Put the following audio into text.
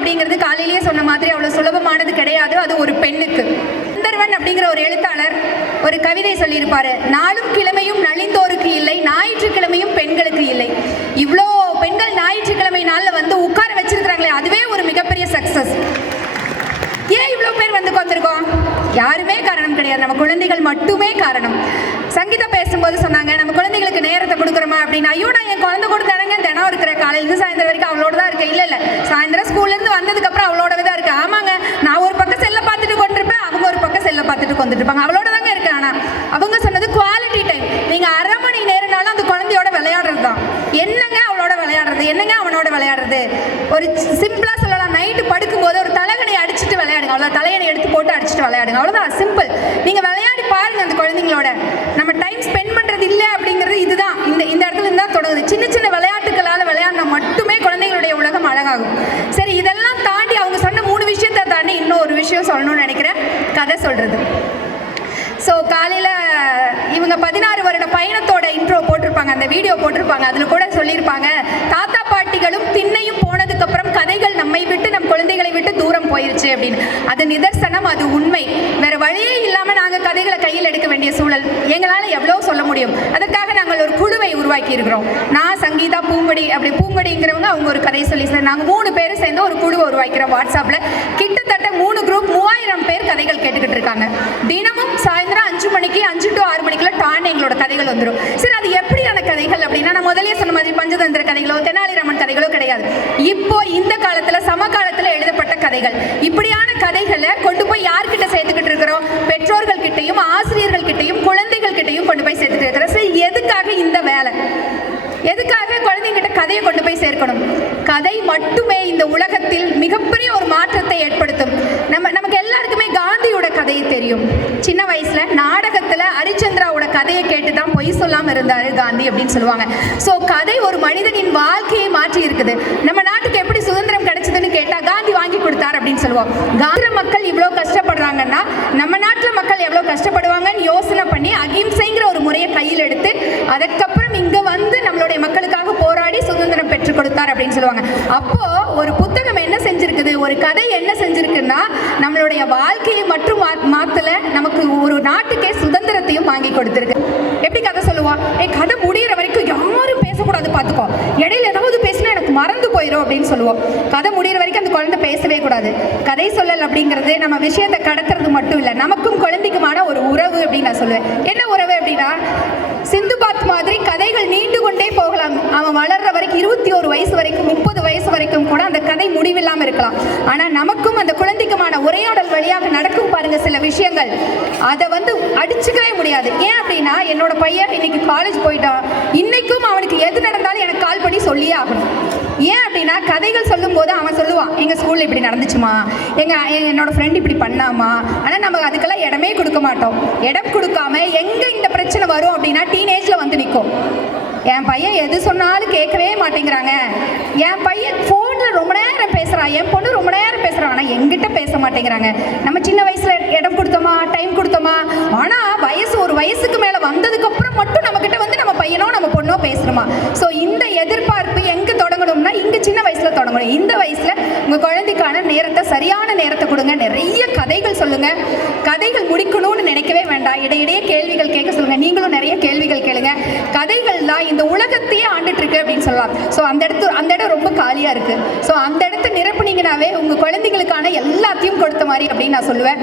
அப்படிங்கிறது காலையிலேயே சொன்ன மாதிரி அவ்வளோ சுலபமானது கிடையாது. அது ஒரு பெண்ணுக்கு. சுந்தர்வன் அப்படிங்கிற ஒரு எழுத்தாளர் ஒரு கவிதை சொல்லியிருப்பாரு. நாளும் கிழமையும் நலிந்தோருக்கு இல்லை ஞாயிற்றுக்கிழமையும் பெண்களுக்கு இல்லை. இவ்வளோ பெண்கள் ஞாயிற்றுக்கிழமை நாளில் வந்து உட்கார வச்சிருக்கிறாங்களே அதுவே ஒரு மிகப்பெரிய சக்சஸ் ஏன் இவ்வளோ பேர் வந்து உட்காந்துருக்கோம் யாருமே காரணம் கிடையாது. நம்ம குழந்தைகள் மட்டுமே காரணம். சங்கீதம் பேசும்போது சொன்னாங்க நம்ம கொடுக்குறோமா அப்படின்னு. ஐயோ நான் என் குழந்தை கூட தானங்க தினம் இருக்கிற காலையிலேருந்து சாயந்தரம் வரைக்கும் அவளோட தான் இருக்கேன். இல்லை இல்லை. சாயந்தரம் ஸ்கூல்லேருந்து வந்ததுக்கப்புறம் அவளோடவே தான் இருக்கேன். ஆமாங்க. நான் ஒரு பக்கம் செல்ல பார்த்துட்டு கொண்டிருப்பேன். அவங்க ஒரு பக்கம் செல்ல பார்த்துட்டு கொண்டுருப்பாங்க இருப்பாங்க அவளோட தாங்க இருக்கேன் ஆனால் அவங்க சொன்னது குவாலிட்டி டைம் நீங்கள் அரை மணி நேரம்னாலும் அந்த குழந்தையோட விளையாடுறது தான். என்னங்க அவளோட விளையாடுறது? என்னங்க அவனோட விளையாடுறது? ஒரு சிம்பிளா சொல்லலாம். நைட்டு படுக்கும்போது ஒரு தலைகணை அடிச்சுட்டு விளையாடுங்க. அவ்வளோ தலையணை எடுத்து போட்டு அடிச்சுட்டு விளையாடுங்க. அவ்வளோதான் சிம்பிள் நீங்கள் விளையாடி பாருங்க அந்த குழந்தைங்களோட. நம்ம டைம் ஸ்பெண்ட் பண்ணுறது இல்லை அப்படிங்கிறது இதுதான் இந்த இந்த இடத்துல இருந்து தான் தொடங்குது சின்ன சின்ன விளையாட்டுகளால் விளையாடினா மட்டுமே குழந்தைங்களுடைய உலகம் அழகாகும் சரி இதெல்லாம் தாண்டி அவங்க சொன்ன மூணு விஷயத்தை தாண்டி இன்னும் ஒரு விஷயம் சொல்லணும்னு நினைக்கிறேன் கதை சொல்கிறது ஸோ காலையில் இவங்க பதினாறு வருட பயணத்தோட இன்ட்ரோ போட்டிருப்பாங்க அந்த வீடியோ போட்டிருப்பாங்க அதில் கூட சொல்லியிருப்பாங்க தாத்தா பாட்டிகளும் திண்ணையும் போனதுக்கப்புறம் கதைகள் நம்மை விட்டு நம் குழந்தைகளை விட்டு தூரம் போயிருச்சு அப்படின்னு. அது நிதர்சனம் அது உண்மை. வேற வழியே இல்லாமல் நாங்கள் கதைகளை கையில் எடுக்க வேண்டிய சூழல். எங்களால் எவ்வளோ சொல்ல முடியும்? அதற்காக நாங்கள் ஒரு குழுவை உருவாக்கி இருக்கிறோம் நான் சங்கீதா பூங்கொடி அப்படி பூங்கொடிங்கிறவங்க அவங்க ஒரு கதை சொல்லி நாங்கள் மூணு பேரும் சேர்ந்து ஒரு குழுவை உருவாக்கிறோம் வாட்ஸ்அப்பில் கிட்டத்தட்ட மூணு குரூப் மூவாயிரம் பேர் கதைகள் கேட்டுக்கிட்டு இருக்காங்க. தினமும் சாயந்தரம் அஞ்சு மணிக்கு அஞ்சு டு ஆறு மணிக்குள்ள டான் எங்களோட கதைகள் வந்துடும் சரி அது எப்படியான கதைகள் அப்படின்னா நான் முதலே சொன்ன மாதிரி பஞ்சதந்திர கதைகளோ தெனாலிராமன் கதைகளோ கிடையாது. இப்போ இந்த காலத்துல சமகாலத்துல எழுதப்பட்ட கதைகள். இப்படியான கதைகளை கொண்டு போய் யார்கிட்ட சேர்த்துக்கிட்டு இருக்கிறோம்? பெற்றோர்கள் கிட்டையும் ஆசிரியர்கள் கிட்டையும் குழந்தைகள் கிட்டையும் கொண்டு போய் சேர்த்துட்டு இருக்கிறோம். சரி எதுக்காக இந்த வேலை? எதுக்காக குழந்தைங்கிட்ட கதையை கொண்டு போய் சேர்க்கணும்? கதை மட்டுமே இந்த உலகத்தில் மிகப்பெரிய ஒரு மாற்றத்தை ஏற்படுத்தும் நம்ம நமக்கு எல்லாருக்குமே காந்தியோட கதையை தெரியும் சின்ன வயசுல நாடகத்துல ஹரிச்சந்திராவோட கதையை கேட்டு தான் பொய் சொல்லாம இருந்தார் காந்தி அப்படின்னு சொல்லுவாங்க. ஸோ கதை ஒரு மனிதனின் வாழ்க்கையை மாற்றி இருக்குது நம்ம நாட்டுக்கு எப்படி சுதந்திரம் கிடைச்சதுன்னு கேட்டால் காந்தி வாங்கி கொடுத்தார் அப்படின்னு சொல்லுவோம். காந்திர மக்கள் இவ்வளோ கஷ்டப்படுறாங்கன்னா நம்ம நாட்டில் மக்கள் எவ்வளோ கஷ்டப்படுவாங்கன்னு யோசனை பண்ணி அகிம்சைங்கிற ஒரு முறையை கையில் எடுத்து அதுக்கப்புறம் இங்கே வந்து நம்மளுடைய மக்களுக்காக போராடி சுதந்திரம் பெற்றுக் கொடுத்தார் அப்படின்னு சொல்லுவாங்க. அப்போ ஒரு புத்தகம் என்ன செஞ்சிருக்குது? ஒரு கதை என்ன செஞ்சிருக்குன்னா நம்மளுடைய வாழ்க்கையை மட்டும் மாத்தல நமக்கு ஒரு நாட்டுக்கே சுதந்திரத்தையும் வாங்கி கொடுத்துருக்கு. எப்படி கதை கதை முடியிற வரைக்கும் யாரும் பேசக்கூடாது பார்த்துக்கோ இடையில ஏதாவது பேசினா எனக்கு மறந்து போயிடும் அப்படின்னு சொல்லுவோம் கதை முடியிற வரைக்கும் அந்த குழந்தை பேசவே கூடாது. கதை சொல்லல் அப்படிங்கிறது நம்ம விஷயத்தை கடத்துறது மட்டும் இல்லை நமக்கும் குழந்தைக்குமான ஒரு உறவு அப்படின்னு நான் சொல்லுவேன். என்ன உறவு அப்படின்னா சிந்து பாத் மாதிரி கதைகள் நீண்டு கொண்டே போகலாம். அவன் வளர்ற வரைக்கும் இருபத்தி ஒரு வயசு வரைக்கும் முப்பது வயசு வரைக்கும் கூட அந்த கதை முடிவில்லாமல் இருக்கலாம். ஆனால் நமக்கும் அந்த குழந்தைக்குமான உரையாடல் வழியாக நடக்கும் பாருங்க சில விஷயங்கள். அதை வந்து அடிச்சுக்கவே முடியாது. ஏன் அப்படின்னா என்னோட பையன் இன்னைக்கு காலேஜ் போயிட்டான் இன்னைக்கும் அவனுக்கு எது நடந்தாலும் எனக்கு கால் பண்ணி சொல்லியே ஆகணும். ஏன் அப்படின்னா கதைகள் சொல்லும்போது அவன் சொல்லுவான் எங்கள் ஸ்கூலில் இப்படி நடந்துச்சுமா? எங்கள் என்னோட ஃப்ரெண்ட் இப்படி பண்ணாமா? ஆனால் நம்ம அதுக்கெல்லாம் இடமே கொடுக்க மாட்டோம். இடம் கொடுக்காம எங்கே இந்த பிரச்சனை வரும் அப்படின்னா டீனேஜில் வந்து நிற்கும் என் பையன் எது சொன்னாலும் கேட்கவே மாட்டேங்கிறாங்க. என் பையன் பொண்ணு ரொம்ப நேரம் பேசுகிறான் என் பொண்ணு ரொம்ப நேரம் பேசுகிறான் ஆனால் எங்கிட்ட பேச மாட்டேங்கிறாங்க. நம்ம சின்ன வயசில் இடம் கொடுத்தோமா டைம் கொடுத்தோமா? ஆனால் வயசு ஒரு வயசுக்கு மேலே வந்ததுக்கப்புறம் மட்டும் நம்மக்கிட்ட வந்து நம்ம பையனோ நம்ம பொண்ணோ பேசணுமா? ஸோ இந்த எதிர்பார்ப்பு எங்கே தொடங்கணும்னா இங்கே சின்ன வயசில் தொடங்கணும். இந்த வயசில் உங்கள் குழந்தைக்கான நேரத்தை சரியான நேரத்தை கொடுங்க. நிறைய கதைகள் சொல்லுங்கள் கதைகள் முடிக்கணும்னு நினைக்கவே வேண்டாம். இடையிடையே கேள்விகள் கேட்க சொல்லுங்கள் நீங்களும் நிறைய கேள்விகள் கேளுங்க. கதைகள் தான் இந்த உலகத்தையே ஆண்டுட்டு இருக்கு சொல்லலாம். ஸோ அந்த இடத்து அந்த இடம் ரொம்ப காலியாக இருக்கு. ஸோ அந்த இடத்த நிரப்புனீங்கனாவே உங்கள் குழந்தைங்களுக்கான எல்லாத்தையும் கொடுத்த மாதிரி அப்படின்னு நான் சொல்லுவேன்.